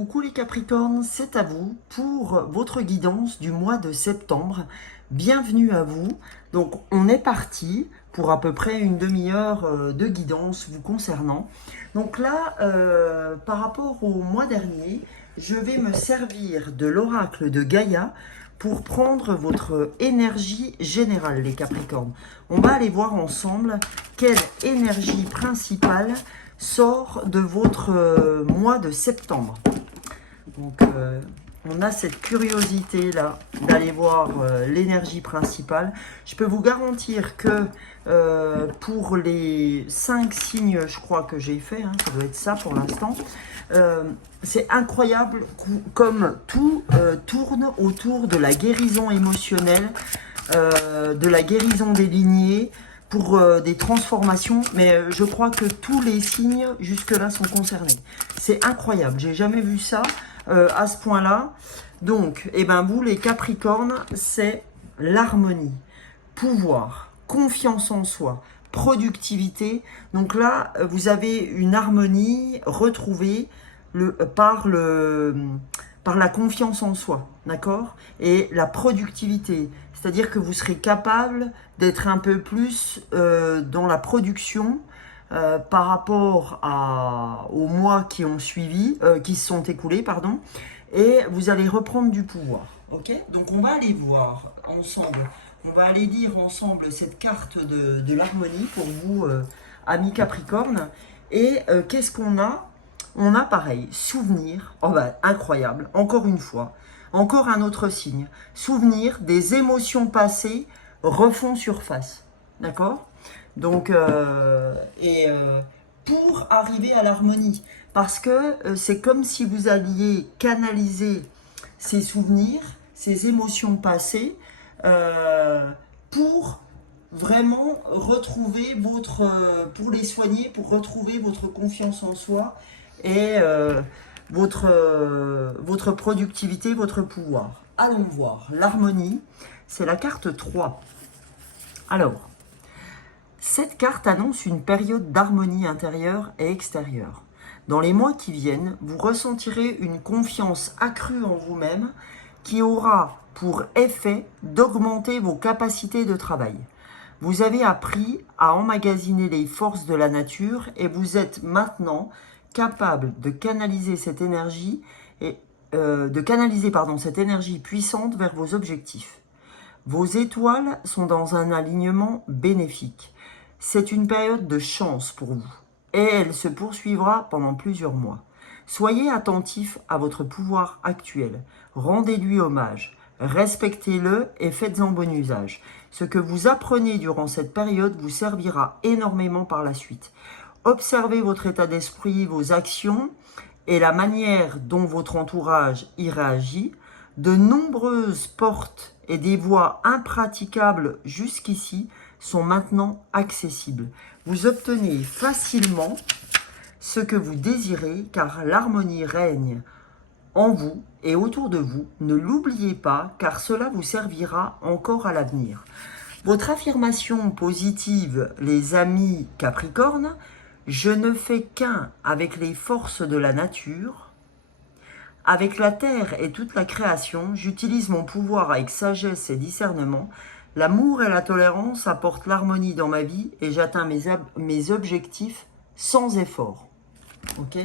Coucou les Capricornes, c'est à vous pour votre guidance du mois de septembre. Bienvenue à vous. Donc on est parti pour à peu près une demi-heure de guidance vous concernant. Donc là, par rapport au mois dernier, je vais me servir de l'oracle de Gaïa pour prendre votre énergie générale les Capricornes. On va aller voir ensemble quelle énergie principale sort de votre mois de septembre. Donc on a cette curiosité là d'aller voir l'énergie principale. Je peux vous garantir que pour les 5 signes, je crois que j'ai fait, hein, ça doit être ça pour l'instant, c'est incroyable comme tout tourne autour de la guérison émotionnelle, de la guérison des lignées, pour des transformations, mais je crois que tous les signes jusque-là sont concernés. C'est incroyable, j'ai jamais vu ça à ce point-là. Donc, eh ben, vous les Capricornes, c'est l'harmonie, pouvoir, confiance en soi, productivité. Donc là, vous avez une harmonie retrouvée par la confiance en soi, d'accord? Et la productivité, c'est-à-dire que vous serez capable d'être un peu plus dans la production par rapport aux mois qui ont suivi, qui se sont écoulés, pardon, et vous allez reprendre du pouvoir, ok? Donc on va aller voir ensemble, on va aller lire ensemble cette carte de l'harmonie pour vous, amis Capricorne, et qu'est-ce qu'on a? On a pareil, souvenir, oh bah, incroyable, encore une fois, encore un autre signe. Souvenir des émotions passées refont surface, d'accord? Donc, pour arriver à l'harmonie, parce que c'est comme si vous alliez canaliser ces souvenirs, ces émotions passées, pour vraiment retrouver pour les soigner, pour retrouver votre confiance en soi, et votre productivité, votre pouvoir. Allons voir. L'harmonie, c'est la carte 3. Alors, cette carte annonce une période d'harmonie intérieure et extérieure. Dans les mois qui viennent, vous ressentirez une confiance accrue en vous-même qui aura pour effet d'augmenter vos capacités de travail. Vous avez appris à emmagasiner les forces de la nature et vous êtes maintenant capable de canaliser cette énergie cette énergie puissante vers vos objectifs. Vos étoiles sont dans un alignement bénéfique. C'est une période de chance pour vous et elle se poursuivra pendant plusieurs mois. Soyez attentif à votre pouvoir actuel. Rendez-lui hommage. Respectez-le et faites-en bon usage. Ce que vous apprenez durant cette période vous servira énormément par la suite. Observez votre état d'esprit, vos actions et la manière dont votre entourage y réagit. De nombreuses portes et des voies impraticables jusqu'ici sont maintenant accessibles. Vous obtenez facilement ce que vous désirez car l'harmonie règne en vous et autour de vous. Ne l'oubliez pas car cela vous servira encore à l'avenir. Votre affirmation positive, les amis Capricornes: je ne fais qu'un avec les forces de la nature, avec la terre et toute la création, j'utilise mon pouvoir avec sagesse et discernement. L'amour et la tolérance apportent l'harmonie dans ma vie et j'atteins mes objectifs sans effort. Ok?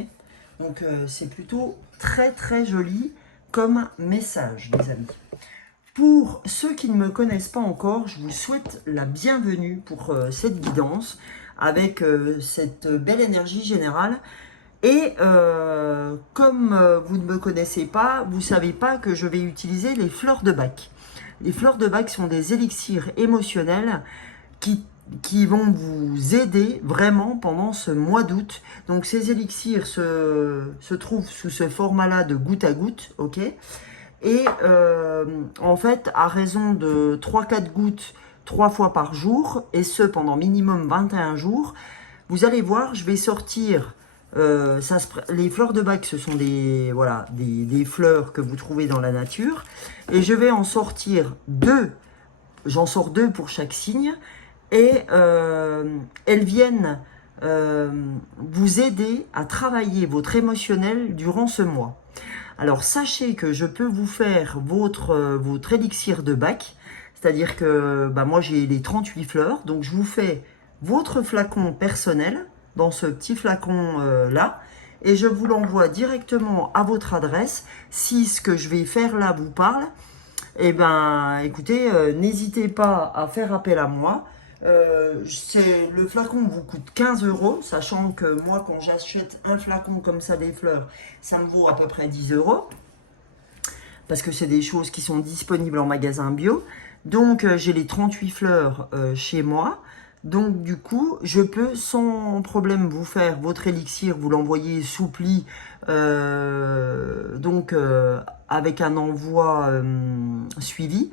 Donc c'est plutôt très très joli comme message, les amis. Pour ceux qui ne me connaissent pas encore, je vous souhaite la bienvenue pour cette guidance avec cette belle énergie générale. Et comme vous ne me connaissez pas, vous ne savez pas que je vais utiliser les fleurs de bac. Les fleurs de bac sont des élixirs émotionnels qui vont vous aider vraiment pendant ce mois d'août. Donc ces élixirs se trouvent sous ce format-là de goutte à goutte, ok? Et en fait, à raison de 3-4 gouttes 3 fois par jour, et ce pendant minimum 21 jours, vous allez voir, je vais sortir, les fleurs de bac, ce sont des fleurs que vous trouvez dans la nature, et je vais en sortir 2, j'en sors 2 pour chaque signe, et elles viennent vous aider à travailler votre émotionnel durant ce mois. Alors sachez que je peux vous faire votre élixir de Bach, c'est-à-dire que moi j'ai les 38 fleurs, donc je vous fais votre flacon personnel dans ce petit flacon là, et je vous l'envoie directement à votre adresse. Si ce que je vais faire là vous parle, eh ben écoutez, n'hésitez pas à faire appel à moi. Le flacon vous coûte 15 €, sachant que moi quand j'achète un flacon comme ça des fleurs, ça me vaut à peu près 10 €, parce que c'est des choses qui sont disponibles en magasin bio. Donc j'ai les 38 fleurs chez moi. Donc du coup, je peux sans problème vous faire votre élixir, vous l'envoyer sous pli, avec un envoi suivi.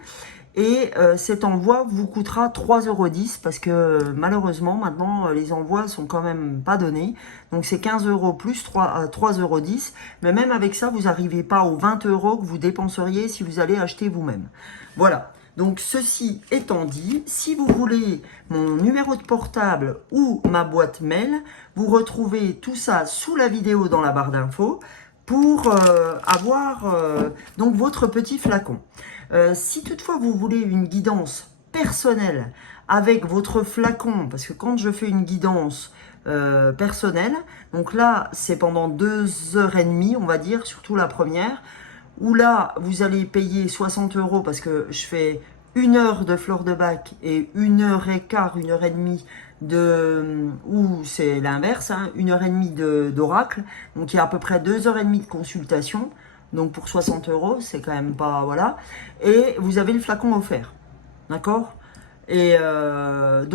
Et cet envoi vous coûtera 3,10 € parce que malheureusement maintenant les envois sont quand même pas donnés. Donc c'est 15 € plus 3,10 €. Mais même avec ça, vous n'arrivez pas aux 20 € que vous dépenseriez si vous allez acheter vous-même. Voilà. Donc ceci étant dit, si vous voulez mon numéro de portable ou ma boîte mail, vous retrouvez tout ça sous la vidéo dans la barre d'infos pour avoir donc votre petit flacon. Si toutefois vous voulez une guidance personnelle avec votre flacon, parce que quand je fais une guidance personnelle, donc là c'est pendant 2h30 on va dire, surtout la première, où là vous allez payer 60 € parce que je fais 1 heure de fleurs de Bach et 1h15, 1h30 ou c'est l'inverse, 1h30 d'oracle, donc il y a à peu près 2h30 de consultation. Donc pour 60 €, c'est quand même pas, voilà. Et vous avez le flacon offert, d'accord? Et voilà.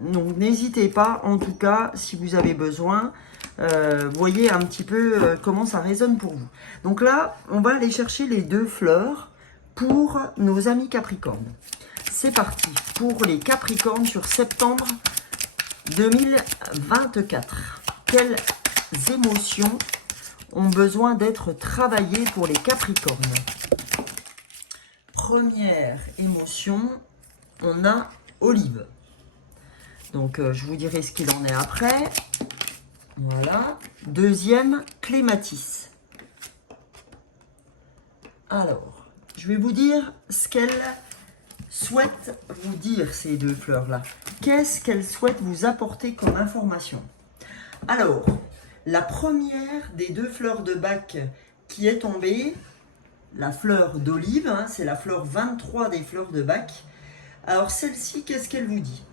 Donc n'hésitez pas, en tout cas, si vous avez besoin, voyez un petit peu comment ça résonne pour vous. Donc là, on va aller chercher les 2 fleurs pour nos amis Capricornes. C'est parti pour les Capricornes sur septembre 2024. Quelles émotions ont besoin d'être travaillées pour les Capricornes? Première émotion, on a Olive. Donc je vous dirai ce qu'il en est après. Voilà. Deuxième, Clématis. Alors, je vais vous dire ce qu'elle souhaite vous dire, ces 2 fleurs-là. Qu'est-ce qu'elle souhaite vous apporter comme information? Alors, la première des 2 fleurs de Bach qui est tombée, la fleur d'olive, c'est la fleur 23 des fleurs de Bach. Alors celle-ci, qu'est-ce qu'elle vous dit?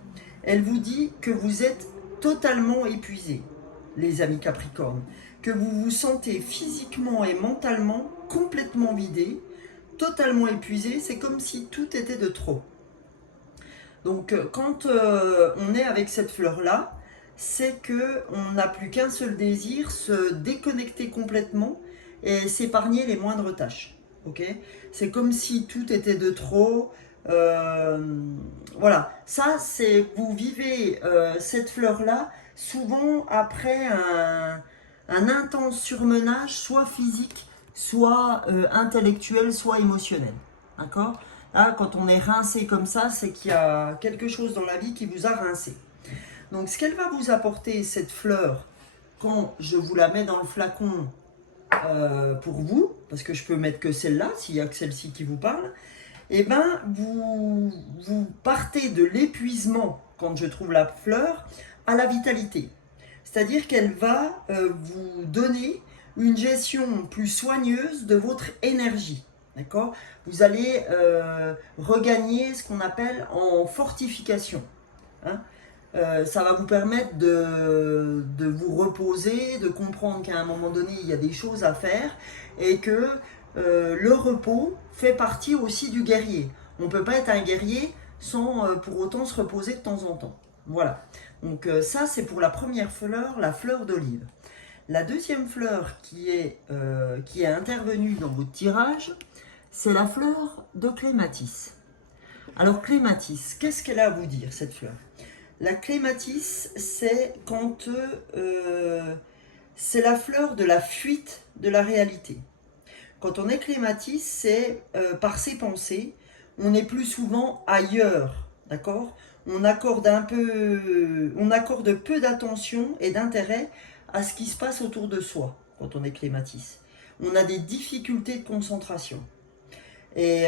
Elle vous dit que vous êtes totalement épuisé, les amis Capricornes, que vous vous sentez physiquement et mentalement complètement vidé, totalement épuisé, c'est comme si tout était de trop. Donc quand on est avec cette fleur-là, c'est qu'on n'a plus qu'un seul désir, se déconnecter complètement et s'épargner les moindres tâches. Okay, c'est comme si tout était de trop. Voilà, ça c'est, vous vivez cette fleur-là souvent après un intense surmenage, soit physique, soit intellectuel, soit émotionnel. D'accord? Là, quand on est rincé comme ça, c'est qu'il y a quelque chose dans la vie qui vous a rincé. Donc, ce qu'elle va vous apporter, cette fleur, quand je vous la mets dans le flacon pour vous, parce que je peux mettre que celle-là, s'il n'y a que celle-ci qui vous parle, et ben vous partez de l'épuisement, quand je trouve la fleur, à la vitalité. C'est-à-dire qu'elle va vous donner une gestion plus soigneuse de votre énergie. D'accord? Vous allez regagner ce qu'on appelle en fortification. Ça va vous permettre de vous reposer, de comprendre qu'à un moment donné, il y a des choses à faire et que le repos fait partie aussi du guerrier. On ne peut pas être un guerrier sans pour autant se reposer de temps en temps. Voilà. Donc ça, c'est pour la première fleur, la fleur d'olive. La deuxième fleur qui est intervenue dans votre tirage, c'est la fleur de Clématis. Alors Clématis, qu'est-ce qu'elle a à vous dire, cette fleur? La Clématis, c'est quand c'est la fleur de la fuite de la réalité. Quand on est Clématis, c'est par ses pensées, on est plus souvent ailleurs, d'accord? on accorde peu d'attention et d'intérêt à ce qui se passe autour de soi quand on est clématiste. On a des difficultés de concentration. Et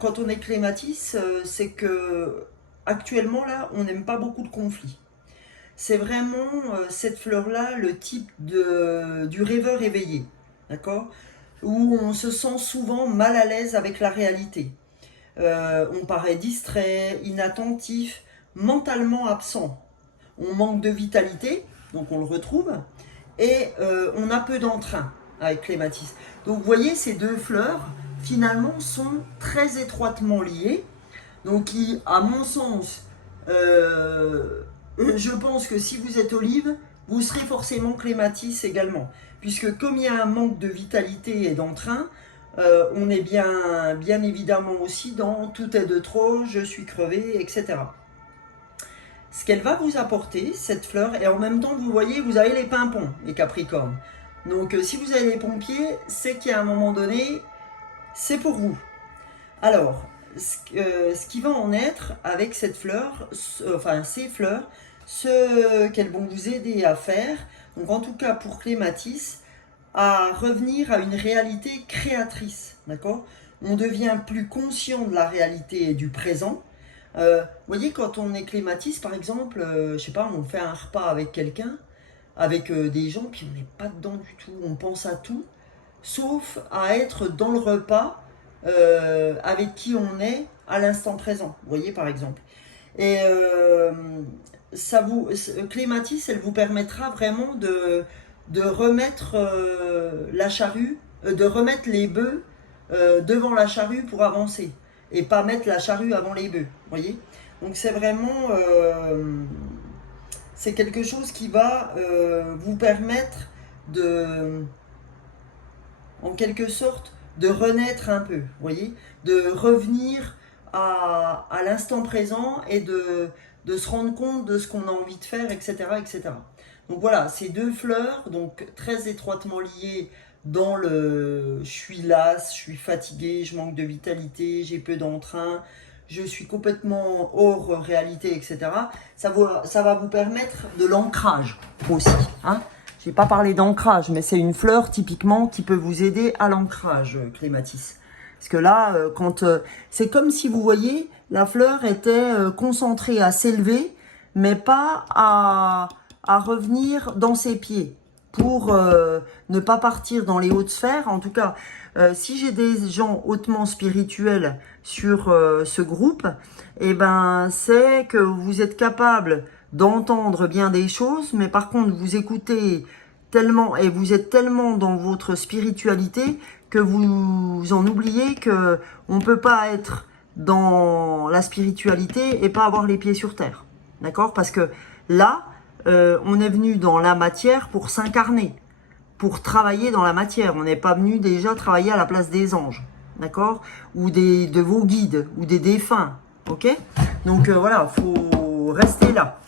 quand on est clématiste, c'est que actuellement là, on n'aime pas beaucoup de conflits. C'est vraiment cette fleur-là, le type du rêveur éveillé, d'accord? Où on se sent souvent mal à l'aise avec la réalité. On paraît distrait, inattentif, mentalement absent. On manque de vitalité, donc on le retrouve, et on a peu d'entrain avec clématiste. Donc vous voyez, ces deux fleurs, finalement, sont très étroitement liées. Donc qui, à mon sens, je pense que si vous êtes olive, vous serez forcément clématiste également. Puisque comme il y a un manque de vitalité et d'entrain, on est bien évidemment aussi dans tout est de trop, je suis crevé, etc. Ce qu'elle va vous apporter, cette fleur, et en même temps, vous voyez, vous avez les pimpons, les capricornes. Donc si vous avez les pompiers, c'est qu'à un moment donné, c'est pour vous. Alors, ce qui va en être avec cette fleur, enfin ces fleurs, ce qu'elles vont vous aider à faire, donc en tout cas pour clématiste, à revenir à une réalité créatrice, d'accord? On devient plus conscient de la réalité et du présent. Vous voyez, quand on est clématiste, par exemple, je sais pas, on fait un repas avec quelqu'un, avec des gens, puis on n'est pas dedans du tout, on pense à tout, sauf à être dans le repas avec qui on est à l'instant présent, vous voyez, par exemple. Et clématiste, elle vous permettra vraiment de remettre la charrue, de remettre les bœufs devant la charrue pour avancer et pas mettre la charrue avant les bœufs, voyez. Donc c'est vraiment c'est quelque chose qui va vous permettre de, en quelque sorte, de renaître un peu, voyez, de revenir à l'instant présent et de se rendre compte de ce qu'on a envie de faire, etc., etc. Donc voilà, ces deux fleurs, donc très étroitement liées dans le je suis lasse, je suis fatigué, je manque de vitalité, j'ai peu d'entrain, je suis complètement hors réalité, etc. Ça va vous permettre de l'ancrage aussi. Hein. Je n'ai pas parlé d'ancrage, mais c'est une fleur typiquement qui peut vous aider à l'ancrage, clématiste. Parce que là, c'est comme si vous voyez, la fleur était concentrée à s'élever, mais pas à revenir dans ses pieds pour ne pas partir dans les hautes sphères. En tout cas, si j'ai des gens hautement spirituels sur ce groupe, eh ben, c'est que vous êtes capable d'entendre bien des choses, mais par contre, vous écoutez tellement et vous êtes tellement dans votre spiritualité que vous en oubliez que on peut pas être dans la spiritualité et pas avoir les pieds sur terre. D'accord? Parce que là, on est venu dans la matière pour s'incarner, pour travailler dans la matière. On n'est pas venu déjà travailler à la place des anges, d'accord? Ou de vos guides, ou des défunts, ok? Donc voilà, faut rester là.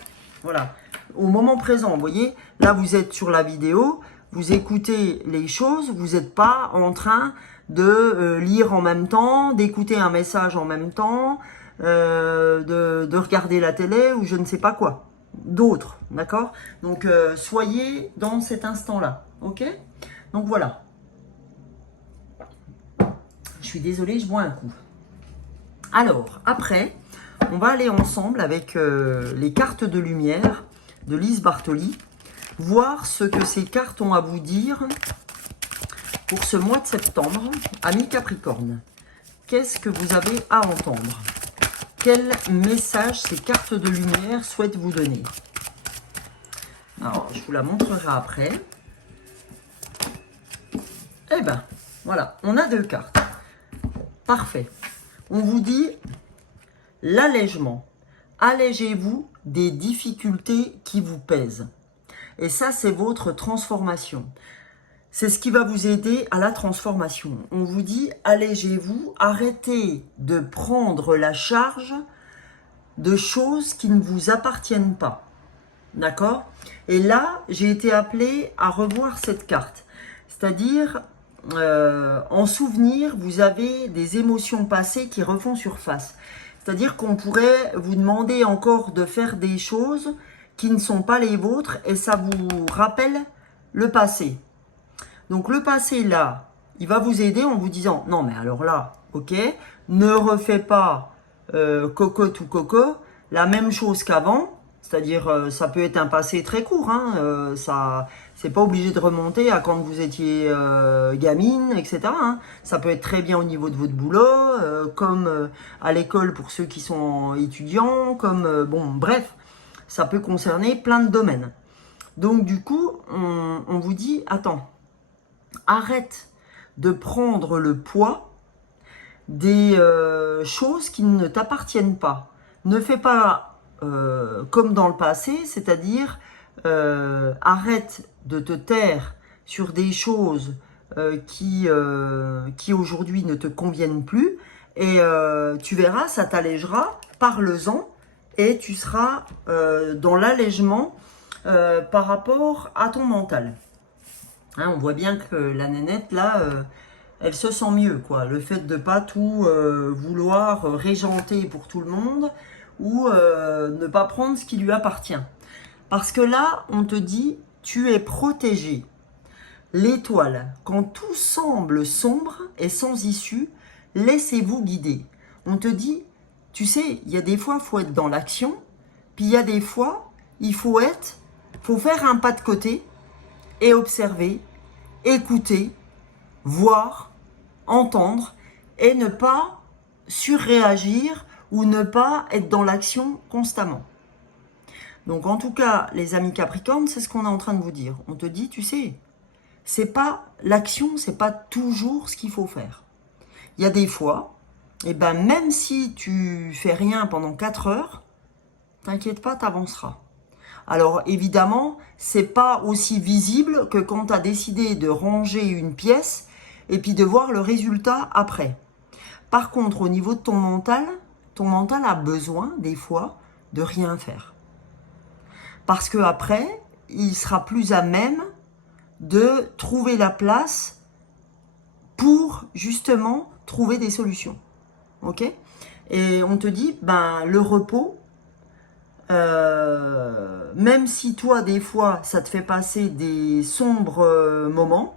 Voilà, au moment présent, vous voyez, là vous êtes sur la vidéo, vous écoutez les choses, vous n'êtes pas en train de lire en même temps, d'écouter un message en même temps, de regarder la télé ou je ne sais pas quoi. D'autres, d'accord? Donc, soyez dans cet instant-là, ok? Donc, voilà. Je suis désolée, je bois un coup. Alors, après, on va aller ensemble avec les cartes de lumière de Lise Bartoli, voir ce que ces cartes ont à vous dire pour ce mois de septembre, amis Capricorne. Qu'est-ce que vous avez à entendre? Quel message ces cartes de lumière souhaitent vous donner? Alors, je vous la montrerai après. Eh ben, voilà, on a deux cartes. Parfait. On vous dit l'allègement. Allégez-vous des difficultés qui vous pèsent. Et ça, c'est votre transformation. C'est ce qui va vous aider à la transformation. On vous dit, allégez-vous, arrêtez de prendre la charge de choses qui ne vous appartiennent pas. D'accord? Et là, j'ai été appelée à revoir cette carte. C'est-à-dire, en souvenir, vous avez des émotions passées qui refont surface. C'est-à-dire qu'on pourrait vous demander encore de faire des choses qui ne sont pas les vôtres et ça vous rappelle le passé. Donc le passé là, il va vous aider en vous disant non mais alors là, ok, ne refais pas cocotte ou coco, la même chose qu'avant. C'est-à-dire, ça peut être un passé très court, hein, ça, c'est pas obligé de remonter à quand vous étiez gamine, etc. Hein. Ça peut être très bien au niveau de votre boulot, comme à l'école pour ceux qui sont étudiants, comme, bon, bref, ça peut concerner plein de domaines. Donc, du coup, on vous dit, attends, arrête de prendre le poids des choses qui ne t'appartiennent pas. Ne fais pas comme dans le passé, c'est-à-dire arrête de te taire sur des choses qui aujourd'hui ne te conviennent plus et tu verras, ça t'allégera, parle-en et tu seras dans l'allègement par rapport à ton mental. Hein, on voit bien que la nénette là, elle se sent mieux, quoi. Le fait de ne pas tout vouloir régenter pour tout le monde ou ne pas prendre ce qui lui appartient. Parce que là, on te dit, tu es protégé. L'étoile, quand tout semble sombre et sans issue, laissez-vous guider. On te dit, tu sais, il y a des fois, il faut être dans l'action, puis il y a des fois, il faut faire un pas de côté et observer, écouter, voir, entendre et ne pas surréagir ou ne pas être dans l'action constamment. Donc en tout cas, les amis Capricorne, c'est ce qu'on est en train de vous dire. On te dit, tu sais, c'est pas l'action, c'est pas toujours ce qu'il faut faire. Il y a des fois, et ben même si tu fais rien pendant 4 heures, t'inquiète pas, t'avanceras. Alors évidemment, c'est pas aussi visible que quand tu as décidé de ranger une pièce et puis de voir le résultat après. Par contre, au niveau de ton mental a besoin des fois de rien faire. Parce que après, il sera plus à même de trouver la place pour justement trouver des solutions. Ok ? Et on te dit, ben le repos, même si toi des fois ça te fait passer des sombres moments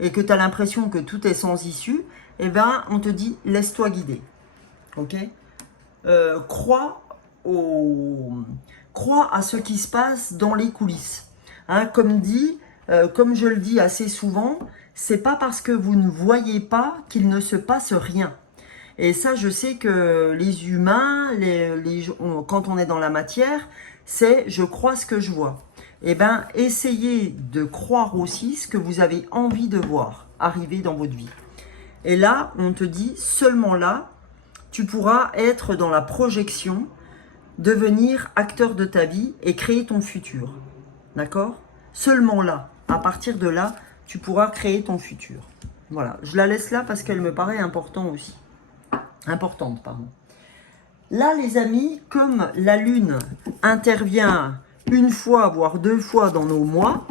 et que tu as l'impression que tout est sans issue, eh ben on te dit laisse-toi guider. Ok ? Crois à ce qui se passe dans les coulisses. Hein, comme je le dis assez souvent, c'est pas parce que vous ne voyez pas qu'il ne se passe rien. Et ça, je sais que les humains, quand on est dans la matière, c'est je crois ce que je vois. Eh bien, essayez de croire aussi ce que vous avez envie de voir arriver dans votre vie. Et là, on te dit, seulement là, tu pourras être dans la projection, devenir acteur de ta vie et créer ton futur. D'accord ? Seulement là, à partir de là, tu pourras créer ton futur. Voilà, je la laisse là parce qu'elle me paraît importante aussi. Importante, pardon. Là, les amis, comme la Lune intervient une fois, voire 2 fois dans nos mois,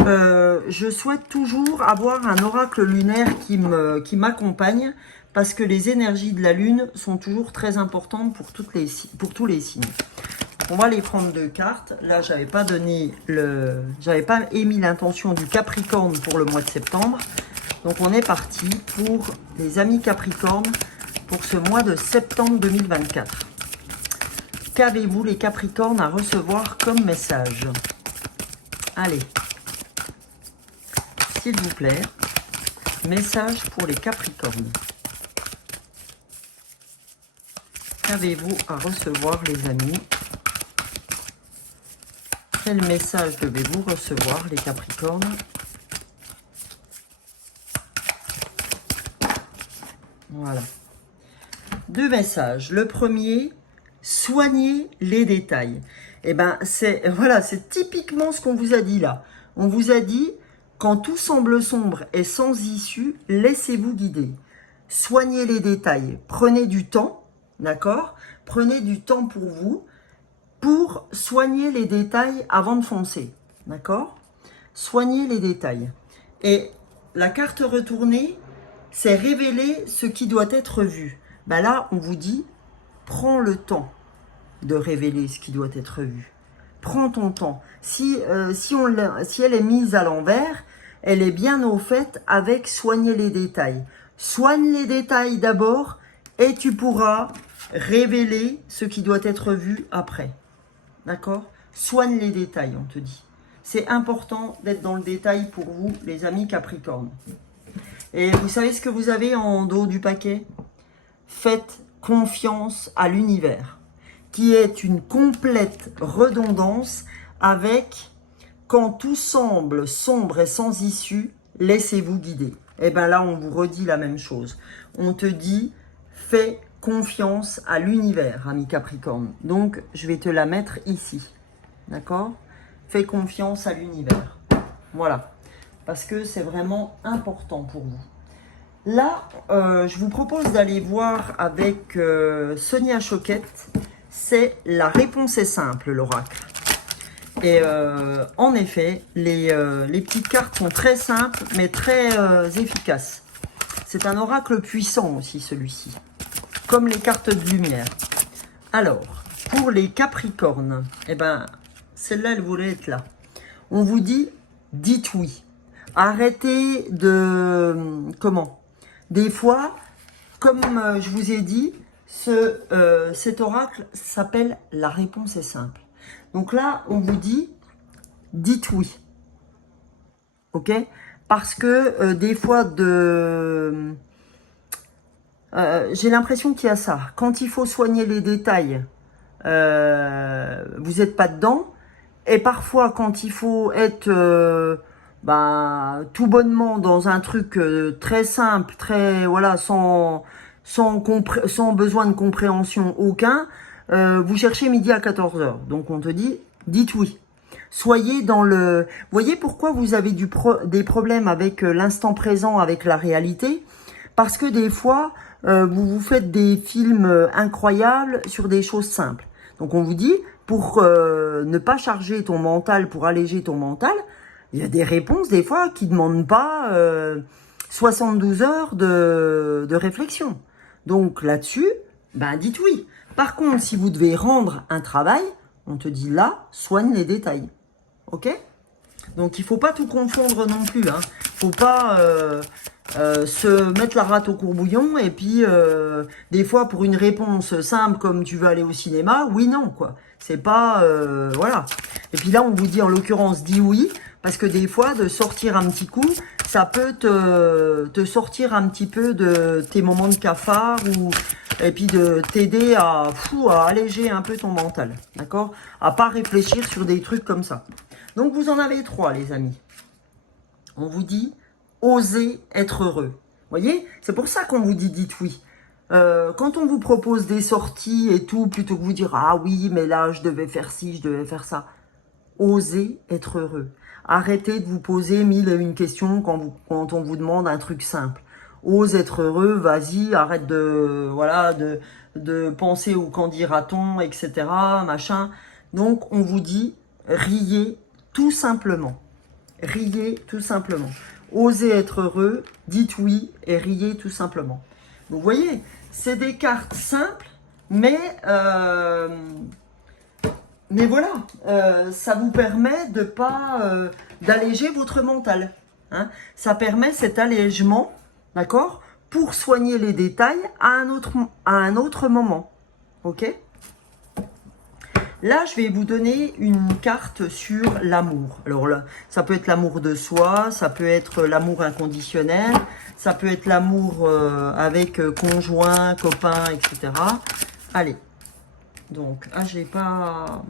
je souhaite toujours avoir un oracle lunaire qui m'accompagne parce que les énergies de la Lune sont toujours très importantes pour tous les signes. On va les prendre 2 cartes. Là, j'avais pas émis l'intention du Capricorne pour le mois de septembre. Donc, on est parti pour les amis Capricorne pour ce mois de septembre 2024. Qu'avez-vous les Capricornes à recevoir comme message? Allez, s'il vous plaît, message pour les Capricornes. Qu'avez-vous à recevoir les amis? Quel message devez-vous recevoir les Capricornes? Voilà. 2 messages. Le premier, soignez les détails. Et ben c'est typiquement ce qu'on vous a dit là. On vous a dit, quand tout semble sombre et sans issue, laissez-vous guider. Soignez les détails. Prenez du temps, d'accord? Prenez du temps pour vous, pour soigner les détails avant de foncer, d'accord? Soignez les détails. Et la carte retournée, c'est révéler ce qui doit être vu. Ben là, on vous dit, prends le temps de révéler ce qui doit être vu. Prends ton temps. Si elle est mise à l'envers, elle est bien au fait avec soigner les détails. Soigne les détails d'abord et tu pourras révéler ce qui doit être vu après. D'accord? Soigne les détails, on te dit. C'est important d'être dans le détail pour vous, les amis Capricorne. Et vous savez ce que vous avez en dos du paquet? Faites confiance à l'univers, qui est une complète redondance avec quand tout semble sombre et sans issue, laissez-vous guider. Et bien là, on vous redit la même chose. On te dit, fais confiance à l'univers, ami Capricorne. Donc, je vais te la mettre ici. D'accord? Fais confiance à l'univers. Voilà. Parce que c'est vraiment important pour vous. Là, je vous propose d'aller voir avec Sonia Choquette. C'est la réponse est simple, l'oracle. Et en effet, les petites cartes sont très simples, mais très efficaces. C'est un oracle puissant aussi, celui-ci. Comme les cartes de lumière. Alors, pour les Capricornes, eh ben, celle-là, elle voulait être là. On vous dit, dites oui. Arrêtez de... Comment? Des fois, comme je vous ai dit, cet oracle s'appelle la réponse est simple. Donc là, on vous dit, dites oui. Ok? Parce que des fois, j'ai l'impression qu'il y a ça. Quand il faut soigner les détails, vous n'êtes pas dedans. Et parfois, quand il faut être tout bonnement dans un truc très simple, très voilà, sans besoin de compréhension aucun, vous cherchez midi à 14 h. Donc on te dit, dites oui. Soyez dans le... Vous voyez pourquoi vous avez des problèmes avec l'instant présent, avec la réalité? Parce que des fois, vous vous faites des films incroyables sur des choses simples. Donc on vous dit, pour ne pas charger ton mental, pour alléger ton mental, il y a des réponses des fois qui ne demandent pas 72 heures de réflexion. Donc là-dessus, dites oui. Par contre, si vous devez rendre un travail, on te dit là, soigne les détails. Ok? Donc il ne faut pas tout confondre non plus. Hein. Faut pas se mettre la rate au courbouillon et puis des fois pour une réponse simple comme tu veux aller au cinéma, oui, non, quoi. C'est pas... voilà. Et puis là, on vous dit en l'occurrence, dis oui, parce que des fois, de sortir un petit coup, ça peut te sortir un petit peu de tes moments de cafard et puis de t'aider à alléger un peu ton mental, d'accord? À pas réfléchir sur des trucs comme ça. Donc, vous en avez 3, les amis. On vous dit, osez être heureux. Vous voyez? C'est pour ça qu'on vous dit, dites oui. Quand on vous propose des sorties et tout, plutôt que vous dire, ah oui, mais là, je devais faire ci, je devais faire ça. Osez être heureux. Arrêtez de vous poser 1001 questions quand on vous demande un truc simple. Ose être heureux, vas-y, arrête de penser au qu'en dira-t-on, etc., machin. Donc, on vous dit, riez tout simplement. Riez tout simplement. Osez être heureux, dites oui et riez tout simplement. Vous voyez, c'est des cartes simples, mais voilà, ça vous permet de pas d'alléger votre mental. Hein. Ça permet cet allègement, d'accord, pour soigner les détails à un autre moment. Ok? Là, je vais vous donner une carte sur l'amour. Alors là, ça peut être l'amour de soi, ça peut être l'amour inconditionnel, ça peut être l'amour avec conjoint, copain, etc. Allez. Donc, j'ai pas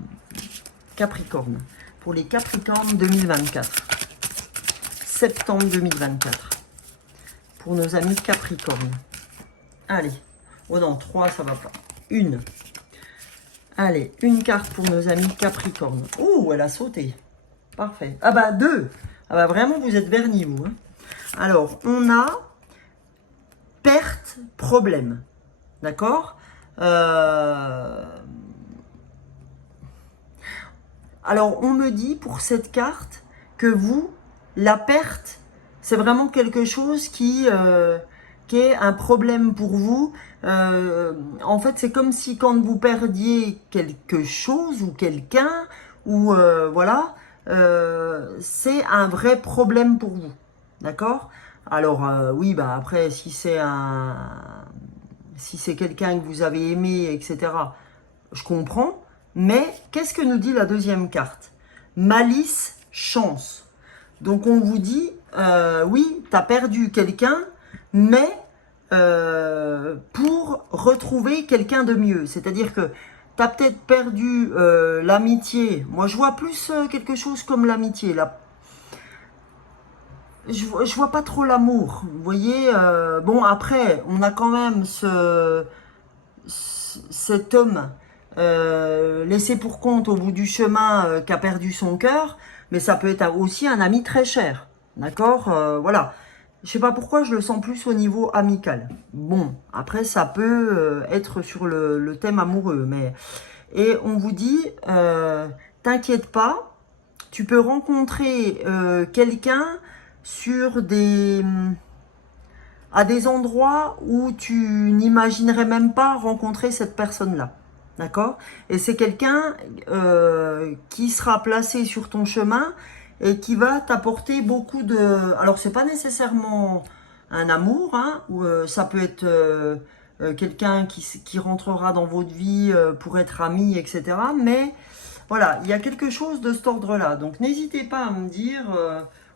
Capricorne. Pour les Capricornes 2024. Septembre 2024. Pour nos amis Capricorne. Allez. Oh non, 3, ça va pas. 1. Allez, une carte pour nos amis Capricorne. Oh, elle a sauté. Parfait. 2. Vraiment, vous êtes vernis, vous. Hein. Alors, on a perte, problème. D'accord Alors, on me dit pour cette carte que vous, la perte, c'est vraiment quelque chose qui qui est un problème pour vous. En fait, c'est comme si quand vous perdiez quelque chose ou quelqu'un, ou voilà, c'est un vrai problème pour vous. D'accord? Alors, oui, bah après, si c'est quelqu'un que vous avez aimé, etc., je comprends. Mais qu'est-ce que nous dit la deuxième carte? Malice, chance. Donc on vous dit, oui, tu as perdu quelqu'un, mais pour retrouver quelqu'un de mieux. C'est-à-dire que tu as peut-être perdu l'amitié. Moi, je vois plus quelque chose comme l'amitié. Là. Je vois pas trop l'amour. Vous voyez, bon, après, on a quand même cet homme laissé pour compte au bout du chemin qui a perdu son cœur, mais ça peut être aussi un ami très cher. D'accord. Voilà. Je sais pas pourquoi je le sens plus au niveau amical. Bon, après ça peut être sur le thème amoureux, mais et on vous dit, t'inquiète pas, tu peux rencontrer quelqu'un sur à des endroits où tu n'imaginerais même pas rencontrer cette personne-là. D'accord? Et c'est quelqu'un qui sera placé sur ton chemin et qui va t'apporter beaucoup de... Alors, c'est pas nécessairement un amour, hein, ou ça peut être quelqu'un qui rentrera dans votre vie pour être ami, etc. Mais voilà, il y a quelque chose de cet ordre-là. Donc, n'hésitez pas à me dire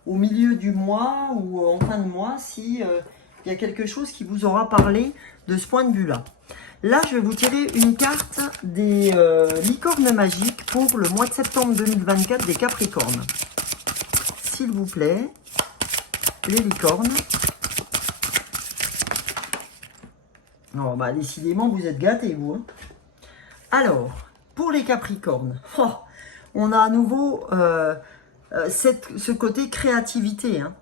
au milieu du mois ou en fin de mois si il y a quelque chose qui vous aura parlé de ce point de vue-là. Là, je vais vous tirer une carte des licornes magiques pour le mois de septembre 2024 des Capricornes. S'il vous plaît, les licornes. Oh, bah, décidément, vous êtes gâtés, vous. Hein. Alors, pour les Capricornes, on a à nouveau ce côté créativité. Hein.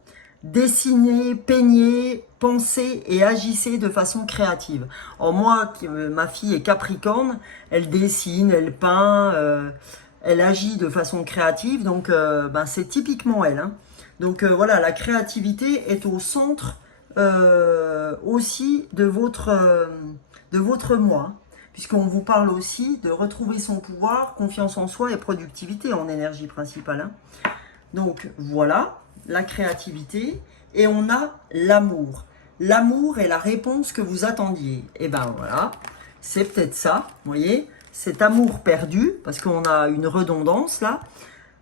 Dessinez, peignez, pensez et agissez de façon créative. Alors moi, ma fille est Capricorne, elle dessine, elle peint, elle agit de façon créative, donc ben, c'est typiquement elle. Hein. Donc voilà, la créativité est au centre aussi de votre mois, hein, puisqu'on vous parle aussi de retrouver son pouvoir, confiance en soi et productivité en énergie principale. Hein. Donc voilà, la créativité, et on a l'amour. L'amour est la réponse que vous attendiez. Et ben voilà, c'est peut-être ça, vous voyez, cet amour perdu, parce qu'on a une redondance là.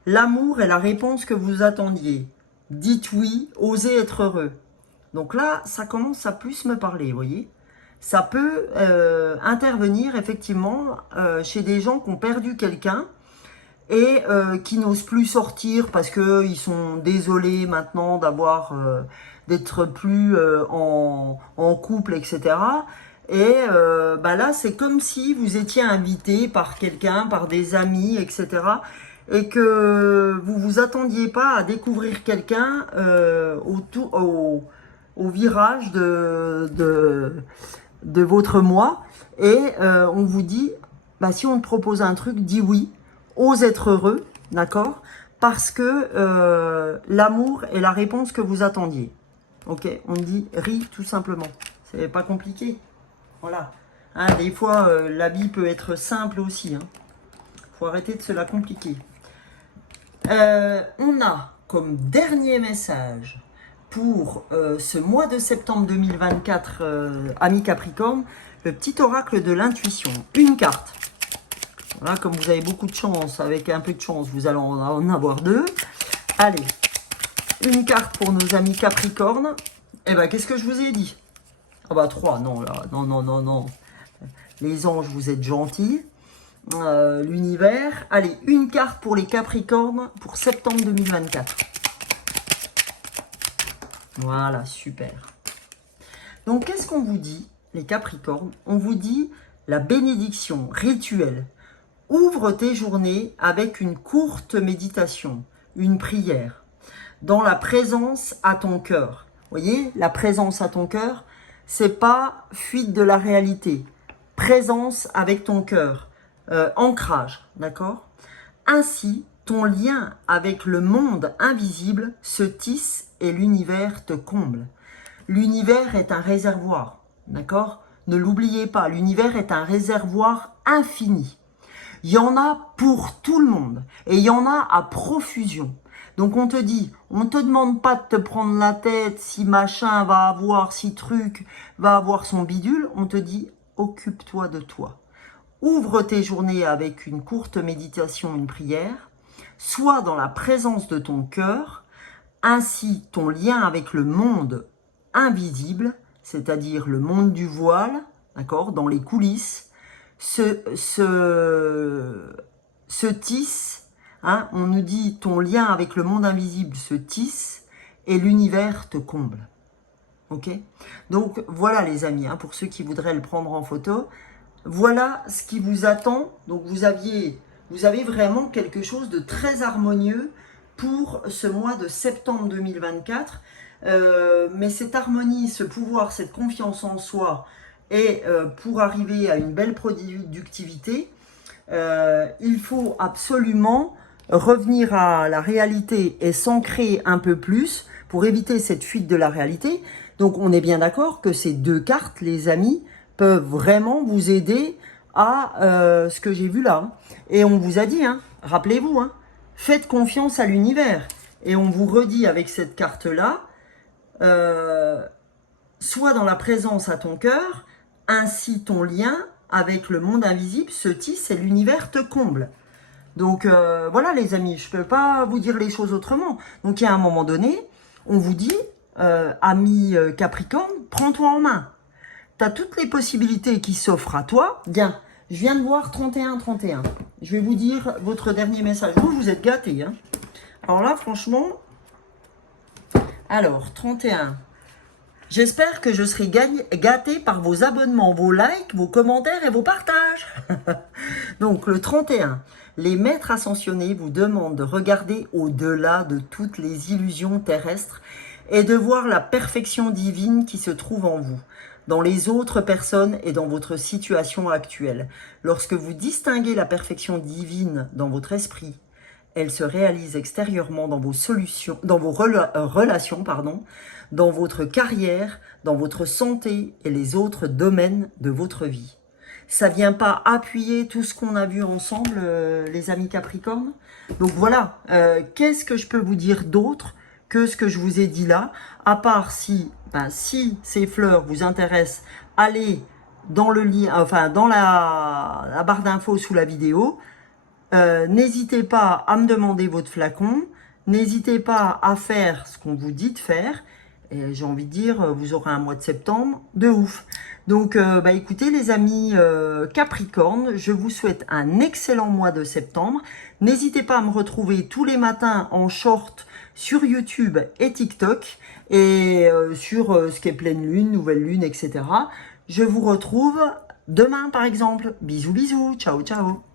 L'amour est la réponse que vous attendiez. Dites oui, osez être heureux. Donc là, ça commence à plus me parler, vous voyez. Ça peut intervenir effectivement chez des gens qui ont perdu quelqu'un, et qui n'osent plus sortir parce qu'ils sont désolés maintenant d'être plus en couple, etc. Et bah là, c'est comme si vous étiez invité par quelqu'un, par des amis, etc. Et que vous vous attendiez pas à découvrir quelqu'un au virage de votre mois. Et on vous dit, bah, si on te propose un truc, dis oui. Ose être heureux, d'accord? Parce que l'amour est la réponse que vous attendiez. Ok, on dit ris tout simplement. C'est pas compliqué. Voilà. Hein, des fois, la vie peut être simple aussi. Hein. Faut arrêter de se la compliquer. On a comme dernier message pour ce mois de septembre 2024, amis Capricorne, le petit oracle de l'intuition. Une carte. Voilà, comme vous avez beaucoup de chance, avec un peu de chance, vous allez en avoir deux. Allez, une carte pour nos amis Capricorne. Eh ben, qu'est-ce que je vous ai dit? Ah bah 3, non, là, non. Les anges, vous êtes gentils. L'univers. Allez, une carte pour les Capricornes pour septembre 2024. Voilà, super. Donc, qu'est-ce qu'on vous dit, les Capricornes? On vous dit la bénédiction rituelle. Ouvre tes journées avec une courte méditation, une prière, dans la présence à ton cœur. Vous voyez, la présence à ton cœur, c'est pas fuite de la réalité. Présence avec ton cœur, ancrage, d'accord? Ainsi, ton lien avec le monde invisible se tisse et l'univers te comble. l'univers est un réservoir, d'accord? Ne l'oubliez pas, l'univers est un réservoir infini. Il y en a pour tout le monde et il y en a à profusion. Donc on te dit, on ne te demande pas de te prendre la tête si machin va avoir, si truc va avoir son bidule. On te dit, occupe-toi de toi. Ouvre tes journées avec une courte méditation, une prière. Sois dans la présence de ton cœur. Ainsi, ton lien avec le monde invisible, c'est-à-dire le monde du voile, d'accord, dans les coulisses, se tisse. Hein, on nous dit ton lien avec le monde invisible se tisse et l'univers te comble. Ok? Donc voilà les amis, hein, pour ceux qui voudraient le prendre en photo, voilà ce qui vous attend. Donc vous avez vraiment quelque chose de très harmonieux pour ce mois de septembre 2024. Mais cette harmonie, ce pouvoir, cette confiance en soi, et pour arriver à une belle productivité, il faut absolument revenir à la réalité et s'ancrer un peu plus pour éviter cette fuite de la réalité. Donc on est bien d'accord que ces deux cartes, les amis, peuvent vraiment vous aider à ce que j'ai vu là. Et on vous a dit, hein, rappelez-vous, hein, faites confiance à l'univers. Et on vous redit avec cette carte-là, sois dans la présence à ton cœur, ainsi ton lien avec le monde invisible se tisse et l'univers te comble. Donc voilà les amis, je ne peux pas vous dire les choses autrement. Donc il y a un moment donné, on vous dit, ami Capricorne, prends-toi en main. Tu as toutes les possibilités qui s'offrent à toi. Bien, je viens de voir 31-31. Je vais vous dire votre dernier message. Vous êtes gâtés. Hein. Alors là, franchement, alors 31. J'espère que je serai gâté par vos abonnements, vos likes, vos commentaires et vos partages. Donc le 31, les maîtres ascensionnés vous demandent de regarder au-delà de toutes les illusions terrestres et de voir la perfection divine qui se trouve en vous, dans les autres personnes et dans votre situation actuelle. Lorsque vous distinguez la perfection divine dans votre esprit, elle se réalise extérieurement dans vos solutions, dans vos relations, dans votre carrière, dans votre santé et les autres domaines de votre vie. Ça vient pas appuyer tout ce qu'on a vu ensemble, les amis Capricorne? Donc voilà, qu'est-ce que je peux vous dire d'autre que ce que je vous ai dit là, à part si ces fleurs vous intéressent, allez dans le lien, enfin dans la barre d'infos sous la vidéo. N'hésitez pas à me demander votre flacon, n'hésitez pas à faire ce qu'on vous dit de faire, et j'ai envie de dire, vous aurez un mois de septembre de ouf. Donc écoutez les amis Capricorne, je vous souhaite un excellent mois de septembre. N'hésitez pas à me retrouver tous les matins en short sur YouTube et TikTok, et sur ce qui est pleine lune, nouvelle lune, etc. Je vous retrouve demain par exemple. Bisous bisous, ciao ciao.